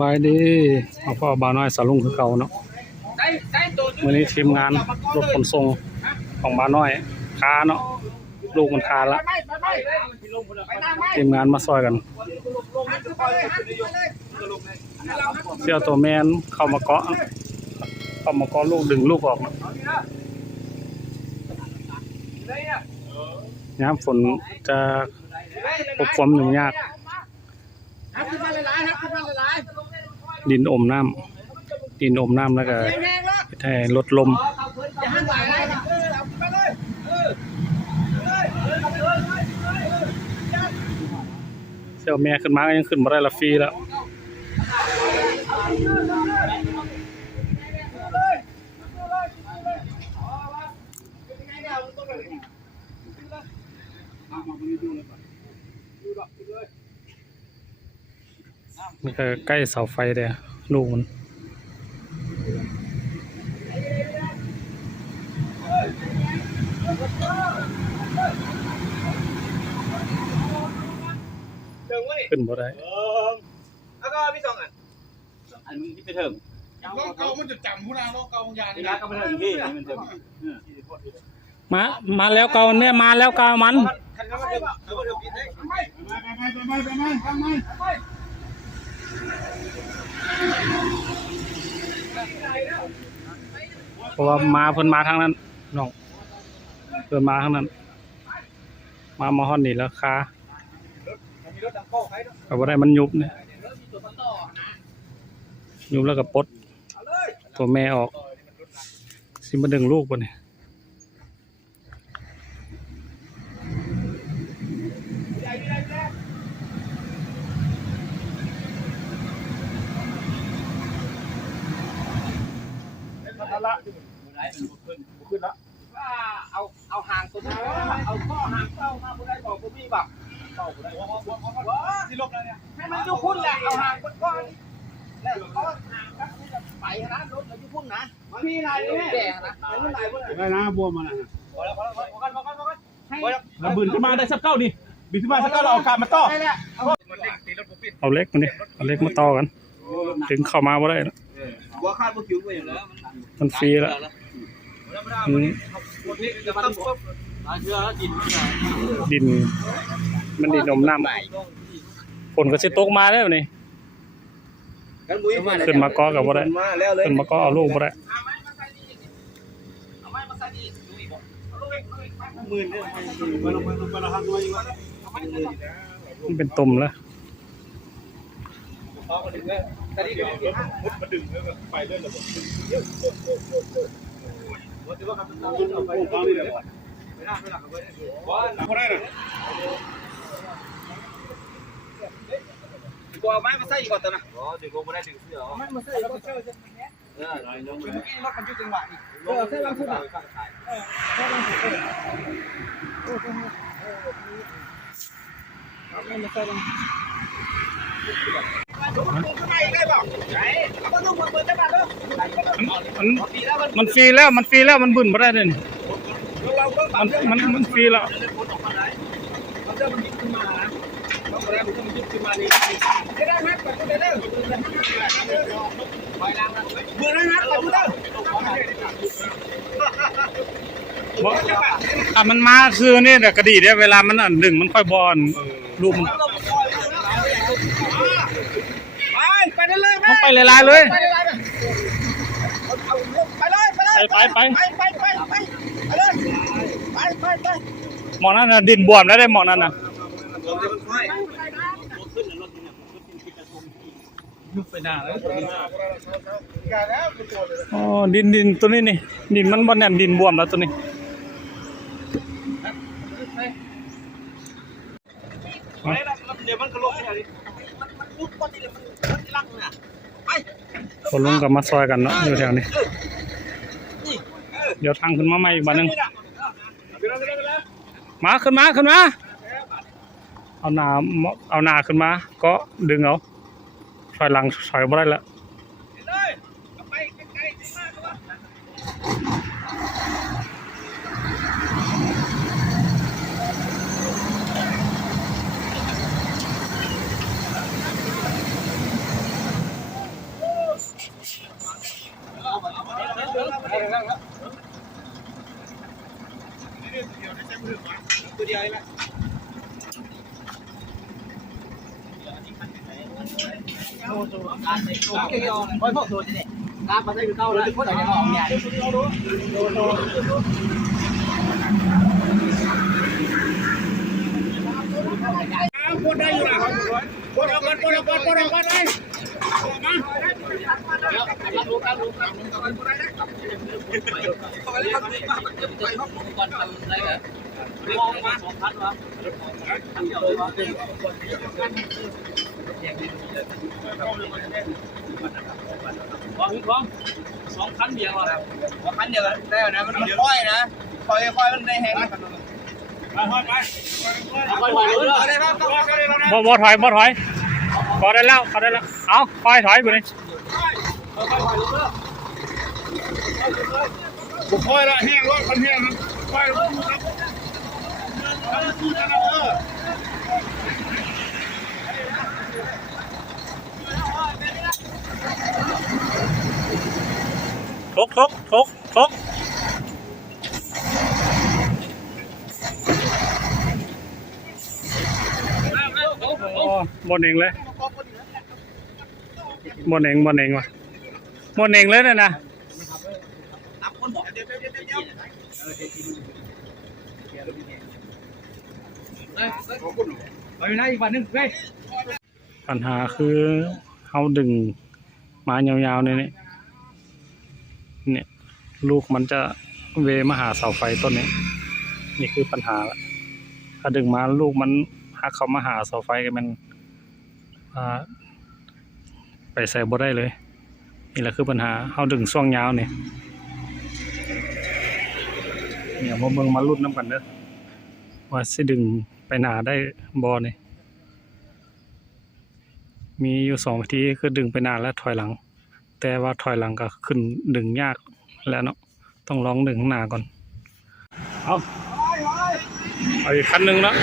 บายดีเอาพ่อบาน้อยสาลุงคือเก่าเนาะวันนี้ทีมงานรถขนส่งของบาน้อยคาเนาะลูกมันคาละทีมงานมาซอยกัน เสี่ยวตัวแมนเข้ามาเกาะเข้ามาเกาะลูกดึงลูกออกนาะฝนจะปกความยุ่งยากครับขึ้นมาหลายๆครับขึ้นมาหลาย ดินอมน้ำดินอมน้ำแล้วก็แท้ลดลมเซลแม่ขึ้นมาก็ยังขึ้นมาได้ละฟรีแล้วมาดูเลย นี่ก็ใกล้เสาไฟเลยลูกมันขึ้นบ่ได้แล้วก็พี่สองอันอันมึงที่ไปเถิงเราเกามันจะจำผู้นาเราเกายานี่นะก็ไปเถิงพี่มันเถิงมามาแล้วเกาเนี่ยมาแล้วเกามันไปไปไปไปไปไปไป เพราะว่ามาเพิ่นมาทางนั้นน้องเพิ่นมาทางนั้น มามาฮอดนี่แล้วคามีรถดังโก้ได้มันยุบเนี่ยยุบแล้วก็ปลดตัวแม่ออก สิมาดึงลูกบ่เนี่ย ใหญ่ใหญ่ใหญ่ ขึ้นละว่าเอาเอาห่างตัวนี้เอาข้อห่างเข้ามาผู้ใดบอกผู้พี่บอกที่าลบแล้วเนี่ยให้มันอยู่พุ่นแหละเอาห่างคนก้อนนี้แล้วก็ห่างครับนี่จะไปนะรถเราอยู่พุ่นนะมีอะไรเนี่แดงนะมันมีอะไรพุ่นได้นะบวมมานะพอแล้วพอแล้วพอกันพอกันพอกันเราบืนขึ้นมาได้สักเก้าดิบืนขึ้นมาสักเก้าเราเอาการมาต่อเอาเล็กมาดิเอาเล็กมาต่อกันถึงเข้ามาบ่ได้แล้ว หัวคาดพวกคิ้วไปอย่างแล้วมันฟรีแล้วดิน มันดินนมน้ำใหม่ผนก็สิตกมาแล้วนี่ขึ้นมาก้อกับบ่ได้ขึ้นมาก้อเอาลูกบ่ได้มันเป็นตุ่มแล้ว แต่นี่เดึงแล้วก็ไปเรื่อยๆดึงเยรโตรโคตรรโตรว่ามังเอาไไม่ได้ไมดไม่ได้ว่หลังก็ได้นะกูเอาไม้มาใส่ก่อนตัวนะอ๋อดึงกูไม่ได้ดึงเสื้อไม้มาใส่แล้วก็เชื่อจะเป็นเนี้ยเมื่อกี้มันอยู่จังหวะอีกเออใส่บางส่วนเออใส่บางส่วนอ้โหเอาไม้มาใส่ล มันฟรีแล้วมันฟรีแล้วมันบึ้นมาได้เลยมันมันมันฟรีแล้วถ้ามันมาคือนี่แต่กระดีเนี่ยเวลามันอันหนึ่งมันค่อยบอลลูกมัน ลยต้องไปหลายๆเลยไปเลยไปเลยไปเลยไปไปไปไปไปไปไปเลยไปไปไปหมองนั้นน่ะดินบวมแล้วได้หมองนั้นน่ะยุบไปหน้าแล้วอ๋อดินดินตัวนี้นี่ดินมันบ่แน่นดินบวมแล้วตัวนี้ เดี๋ยวมันก็ลงไปเลยมันมันพุดก้อนนี่เลยมันมันลังน่ะไป คนลุงก็มาซอยกันเนาะอยู่แถวนี้ เดี๋ยวทางขึ้นมาใหม่อีกบัดหนึงมาขึ้นมาขึ้นมาเอาหน้าเอาหน้าขึ้นมา ก็ดึงเอาถอยหลังถอยบ่ได้แล้ว ตัวเดียวเลยละโอ้โหการใส่ตัวเกี่ยวเลยไม่พอตัวจะเนี่ยน้ำมันได้ไปเข้าแล้วพูดอะไรเนี่ยหอมใหญ่โดนโดน Por ahí, por ahí, por ahí, por ahí, por ahí. สองคันเดียวอะพันเดียวได้นะมันค่อยนะค่อยค่อยมันได้แหงไปไปเลยได้ครับบ่บ่ถอยบ่ถอย พอได้แล้วพอได้แล้ว เอาคอยถอยไปเลยบุกค่อยละแห้งรถมันแห้งมันค่อยรถครับทำสู้กันนะเออทุกทุกทุกทุกโอ้บนเองเลย บนเองบนเองวะบนเองเลยนะนะนับคนบอกเดี๋ยวเดี๋ยวเดี๋ยวเดี๋ยวไปไหนอีกวันนึงเฮ้ยปัญหาคือเขาดึงมายาวๆเนี่ยเนี่ยลูกมันจะเวมาหาเสาไฟต้นนี้ นี่คือปัญหาละถ้าดึงมาลูกมันหักเขามาหาเสาไฟกันมันอ่า ไปใส่บ่ได้เลย นี่แหละคือปัญหาเขาดึงช่วงยาวเนี่ยเนี่ยมาเบิ่งมาลุ้นน้ำกันเด้อว่าสิดึงไปหนาได้บอนี่มีอยู่สองวิธีคือดึงไปหนาและถอยหลัง แต่ว่าถอยหลังก็ขึ้นดึงยากแล้วเนาะต้องลองดึงหนาก่อนเอาเอาอีกคันหนึ่งเนาะ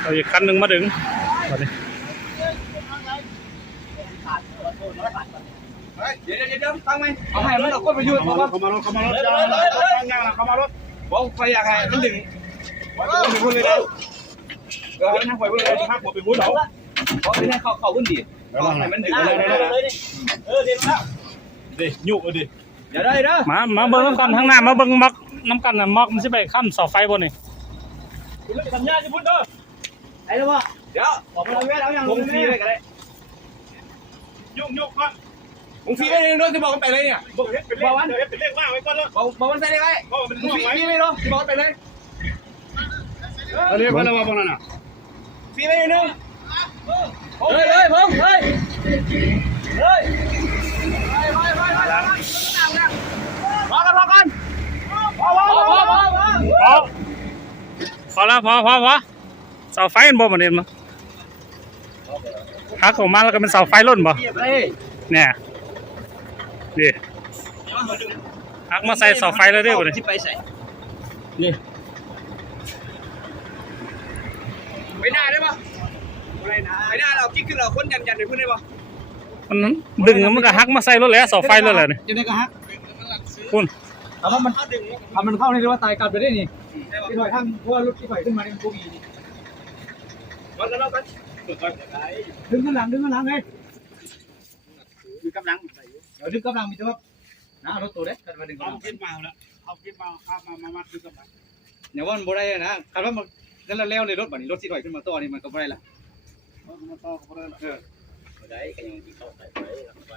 เอาอีกคันหนึ่งมาดึงมาดิ เดี๋ยวเดี๋ยวเดี๋ยวตั้งไหมเอาให้มันเอาคนไปยืนเข้าบอกมาว่ารถเข้ามารถเข้ามารถตั้งย่างนะเข้ามารถบอกไฟอยากให้มันดึงมันดึงคนเลยนะเออให้นั่งไฟคนเลยหักหัวไปหุ้นเหรอเพราะไม่ได้เข้าเข้าขึ้นดีให้มันดึงเลยเออเดี๋ยวแล้วดิยุเออดิเดี๋ยวได้เด้อมามาเบิ้งน้ำกันข้างหน้ามาเบิ้งมักน้ำกันน่ะมักมันสิไปข้ามเสาไฟบนนี่สัญญาจะพูดเด้อไอ้แล้วว่าเดี๋ยวบอกมาแล้วแล้วยังผมฟรีเลยก็ได้ยุยุก่อนผ มฟรีได้เองด้วยจะบอกกันไปเลยเนี่ยบอกเฮ็ดเป็นเลขเฮ็ดเป็นเลขว่าไว้ก่อนแล้วบอกบอกมันไปเลยไว้บอกเป็นผมห่วงฟรีไว้ฟรีเลยเนาะบอกไปเลยอันนี้เพิ่นว่าบ่นั่นน่ะฟรีเลยนึงเฮ้ยเฮ้ยผมเฮ้ยเฮ้ยพอกันพอกันพอพอพอพอพอพอพอแล้วพอพอพอเสาไฟมันบ่มาเนี่ยมั้งหักออกมาแล้วก็เป็นเสาไฟล้นบ่เฮ้ยเนี่ยดิหักมาใส่เสาไฟเลยเด้อบ่นี่ที่ไปใส่นี่ไปหน้ได้ปะไปหน้เราคิดขึ้นเราคนยันยันในพื้นได้ปะมันดึงมันก็หักมาใส่รถแล้วเสาไฟรถแล้วนี่อยู่ในกระหักคุณเอาว่ามันทำมันเข้าในเรียกว่าตายกันไปได้นี่ที่หน่อยทั้งเพราะว่ารถที่ถอยขึ้นมาเนี่ยมันโคบีนี่วันแล้วกันดึงข้างหลังดึงข้างหลังเลยดึงกำลัง ดี๋ยวดึงกำลังมีแต่ว่าน้ารถตัวเด็กกันมาดึงกำเอาลังคิดมาแล้วเอาคิดมาข้ามมามามาคือกันเดี๋ยวว่ามันบ่ได้นะคันว่ามันแล้วเร็วเลยรถบัดนี้รถที่ถอยขึ้นมาต่อนี่มันก็บ่ได้ละเอามาต่อก็ได้ละเออได้กันยังที่เข้าไปไป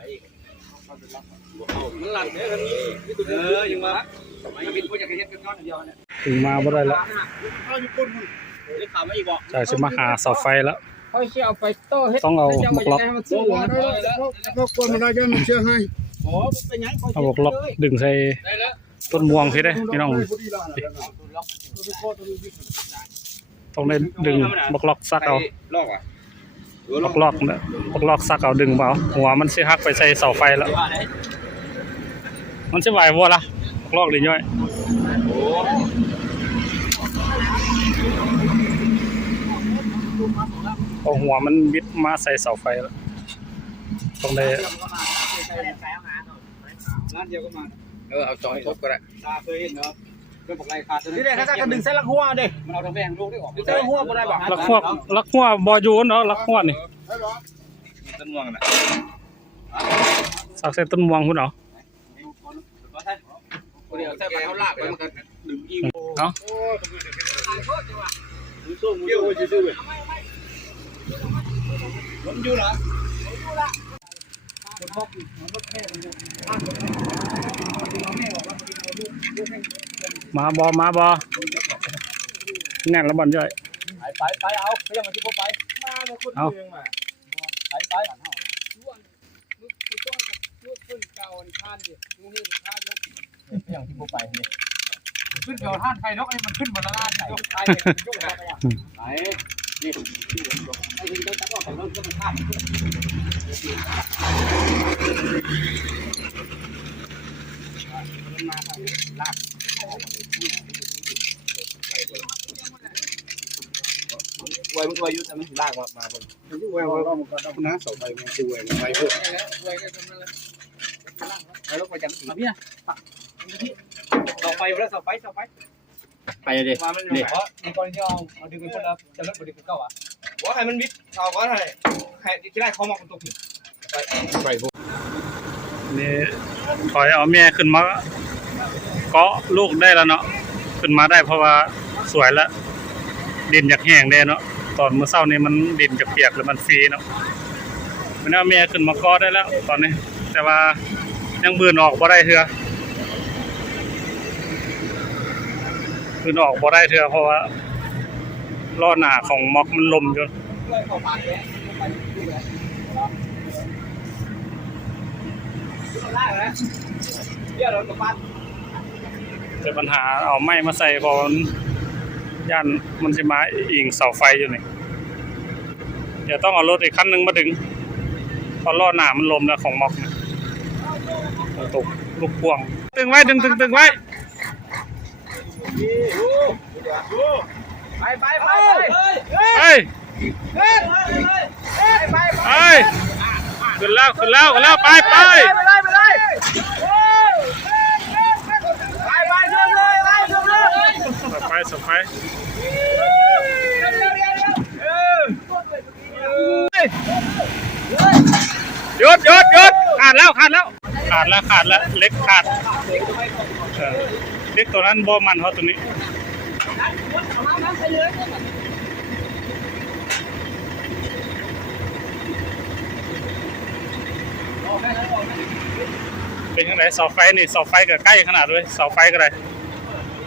มันหลังเนี่ยคันนี้เออยังว่ามันเป็นผู้จัดการเฮ็ดกันก้อนเดียวเนี่ยถึงมาบ่ได้แล้วเอาอยู่ก้นมันได้ข่าวมาอีกบอกจะสิมาหาเสาไฟแล้ว เขาสิเอาไปโต้เฮ็ดต้องเอาบกล็อกให้มันซื้อบอกว่าแล้วแล้วก้นมันได้ยังมันเชื่อให้โอ้เป็นหยังเอาบกล็อกดึงใส่ต้นม่วงพี่ได้พี่น้องต้องได้ดึงบกล็อกซักเอาลอกอะบกล็อกนะบกล็อกซักเอาดึงเปล่าหัวมันสิหักไปใส่เสาไฟแล้วว่าได้มันสิไหวบ่ล่ะบกล็อกหรือย่อย เอาหัวมันบิดมาใส่เสาไฟแล้วต้องได้ร้านเดียวก็มา เออ เอาจอยทบก็ได้ตาเคยเห็นเนาะนี่แหละถ้าจะดึงเส้นลักหัวเด้มันเอาทางแบงลูกได้ออกเส้นลักหัวบ่ได้บ่ลักหัวลักหัวบ่อยู่เนาะลักหัวนี่ให้ร้อนต้นม่วงน่ะสักเส้นต้นม่วงพุ่นเอาเดี๋ยวใส่ไปเขาลากไปมันก็ดึงอีกเนาะ เกี่ยวไปซื่อๆเว้ยผมอยู่เหรอมาบ่มาบ่แน่นแล้วบ่ย่อยไปไปไปเอาเรื่องมันที่พวกไปมาเลยคนเอาเมืองมาไปไปอย่างที่พวกไปนี่ขึ้นเดี๋ยวท่านไทยนกนี่มันขึ้นบนละลานยกไปยกไปไปนี่ไอ้ที่ต้องจับออกของเราก็มันท่าน ไว้มันไว้ยุติมันลากมามาบนดูแววว่ามันก็ต้องน้าเสไฟมันดูแววไฟเพื่อแล้วก็จะมาพี่ต่อไปแล้วต่อไปต่อไป ไปเลยมามันอยู่เพราะในกรณีที่เอาเอาดึงเป็นคนละจะเลิกบริการเก่าอะว่าให้มันวิทย์เอาก็ให้ให้ที่ได้เขามาเป็นตัวผิดไฟพวกนี่ถอยเอาแม่ขึ้นมาเกาะลูกได้แล้วเนาะขึ้นมาได้เพราะว่าสวยแล้วดินจากแห้งได้เนาะตอนเมื่อเช้านี้มันดินจากเปียกแล้วมันฟรีเนาะมันเอาแม่ขึ้นมาเกาะได้แล้ว ตอนนี้ แต่ว่ายังบืนออกบ่ได้เถื่อ บืนออกบ่ได้เถื่อเพราะว่าล้อหนาของม็อกมันลมจนเลยเข้าปากเลยได้แล้วเดี๋ยวเราจะปั้นแต่ปัญหาเอาไม้มาใส่พอย่านมันสิมาอิงเสาไฟอยู่นี่เดี๋ยวต้องเอารถอีกคันหนึ่งมาดึงเพอล้อหนามันลมแล้วของม็อกตกลูกพวง ตึงไว้ ดึงตึงตึงไว้ ไปไปไปเฮ้ยไปไปเฮ้ยขึ้นแล้วขึ้นแล้วขึ้นแล้วไปไปไปเลยไปเลยไปไปชมเลยไปชมเลยสไปสไปหยุดหยุดหยุดขาดแล้วขาดแล้วขาดแล้วขาดแล้วเล็กขาด เออเล็กตัวนั้นบ่มันเพราะตัวนี้เป็นยังไงเสาไฟนี่เสาไฟก็ใกล้ขนาดเลยเสาไฟก็ได้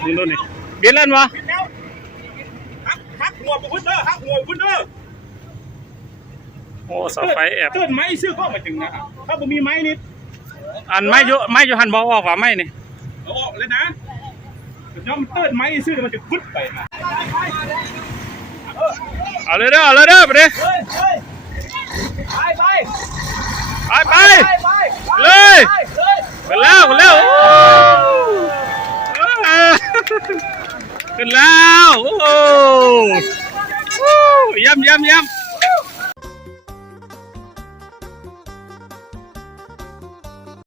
นี่นู่นนี่บินเล่นวะฮักฮักหัวพุ่นเด้อฮักหัวพุ่นเด้อโอ้เสาไฟแอบตื่นไม้ซื้อเข้ามาถึงนะถ้าผมมีไม้นิดอันไม่อยุไม่อยุหันบอกออกว่าไม่นี่เอาออกเลยนะ ย่อมตื่นไม้ซื้อมันจะพุ่นไปนะเอาเลยเด้อเอาเลยเด้อไปดิไปไปไปไปไปเลยขึ้นแล้วขึ้นแล้วขึ้นแล้วโอ้โหเยี่ยมยี่ยมเยี่ยม